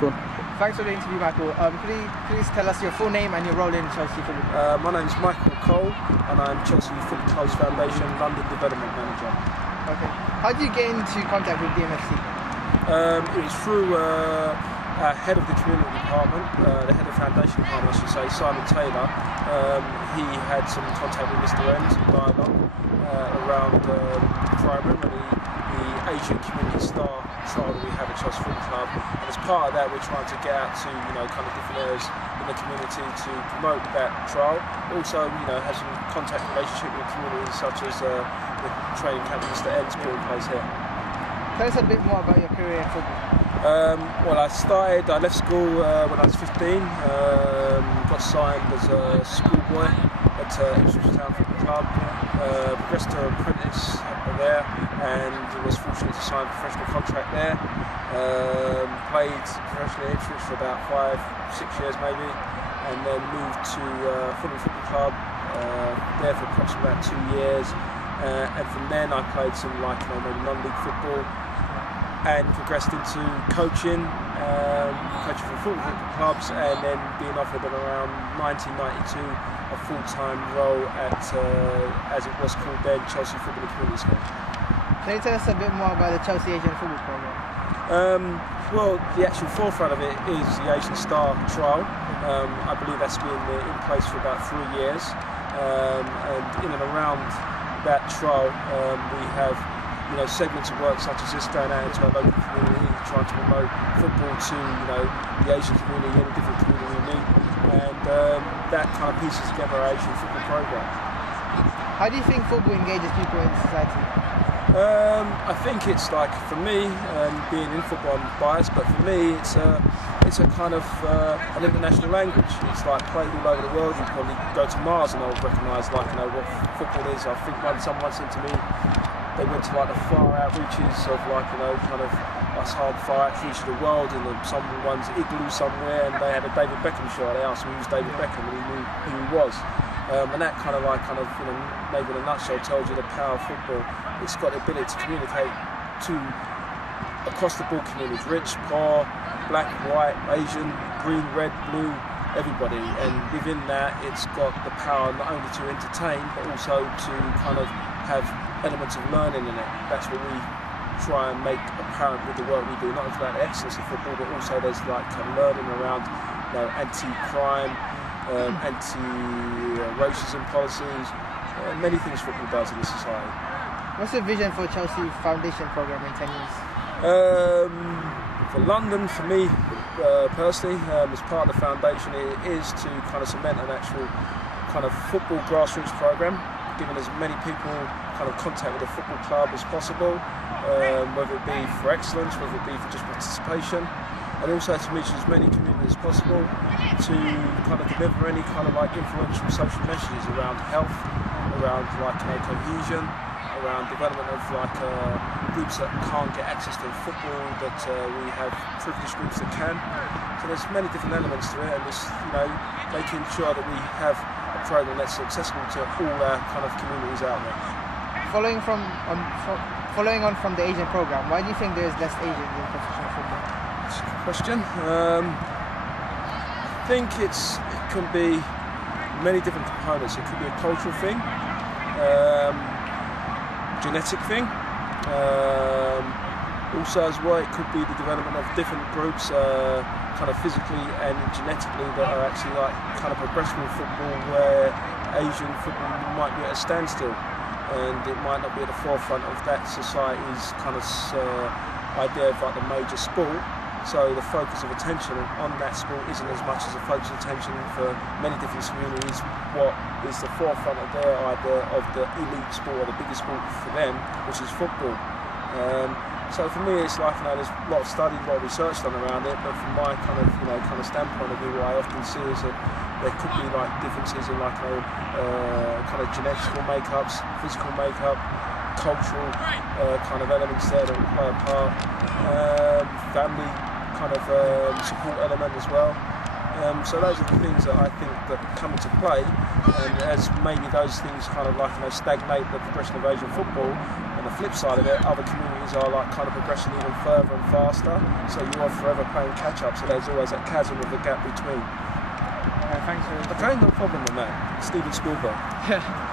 Go on. Thanks for the interview, Michael. Could you please tell us your full name and your role in Chelsea Football? My name is Michael Cole and I'm Chelsea Football Club's Foundation London Development Manager. Okay. How did you get into contact with DMFC? It was through our head of the community department, the head of foundation department I should say, Simon Taylor. He had some contact with Mr. Ems and dialogue around Prime the Asian Community Star trial that we have at Chelsea Football Club, and as part of that we're trying to get out to kind of different areas in the community to promote that trial. Also have some contact relationship with the community such as the training camp Mr. Ems put in place here. Tell us a bit more about your career in football. Well, I left school when I was 15, got signed as a schoolboy at Ipswich Town Football Club, progressed to apprentice there and was fortunate to sign a professional contract there. Played professionally at Ipswich for about 5-6 years maybe, and then moved to Fulham Football Club, there for approximately about 2 years, and from then I played some maybe non-league football, and progressed into coaching for football clubs, and then being offered in around 1992 a full-time role at, as it was called then, Chelsea Football and Community School. Can you tell us a bit more about the Chelsea Asian Football Program? Well, the actual forefront of it is the Asian Star trial. I believe that's been in place for about 3 years, and in and around that trial we have segments of work such as this going out into our local community, trying to promote football to the Asian community and a different community we meet, and that kind of pieces together our Asian football program. How do you think football engages people in society? I think it's for me, being in football I'm biased, but for me it's a kind of an international language. It's played all over the world. You probably go to Mars and I'll recognise what football is. I think someone said to me they went to the far out reaches of far out reaches of the world in someone's igloo somewhere, and they had a David Beckham shot. They asked him who was David Beckham, and he knew who he was. And that maybe in a nutshell tells you the power of football. It's got the ability to communicate to across the board communities, rich, poor, black, white, Asian, green, red, blue, everybody. And within that, it's got the power not only to entertain, but also to have elements of learning in it. That's what we try and make apparent with the work we do. Not only about the excellence of football, but also there's learning around anti-crime, anti-racism policies, many things football does in this society. What's the vision for Chelsea Foundation Program in 10 years? For London, for me personally, as part of the foundation, it is to cement an actual football grassroots program, giving as many people contact with the football club as possible, whether it be for excellence, whether it be for just participation, and also to reach as many communities as possible to deliver any influential social messages around health, around cohesion, around development of groups that can't get access to football, that we have privileged groups that can. So there's many different elements to it, and just making sure that we have a program that's accessible to all our communities out there. Following on from the Asian program, why do you think there is less Asians in professional football? That's a good question. I think it can be many different components. It could be a cultural thing, genetic thing. Also as well, it could be the development of different groups, physically and genetically, that are actually progressive football, where Asian football might be at a standstill, and it might not be at the forefront of that society's idea of the major sport. So the focus of attention on that sport isn't as much as a focus of attention for many different communities. What is the forefront of their idea of the elite sport, or the biggest sport for them, which is football. So for me, it's there's a lot of study, a lot of research done around it. But from my standpoint of view, what I often see is that there could be differences in genetical makeups, physical makeup, cultural elements there that will play a part. Family support element as well. So those are the things that I think that come into play, and as maybe those things stagnate the progression of Asian football, On the flip side of it, other communities are like kind of progressing even further and faster, so you are forever playing catch up, so there's always that chasm with a gap between. Thanks for Okay, no problem with that. Steven Spielberg. Yeah.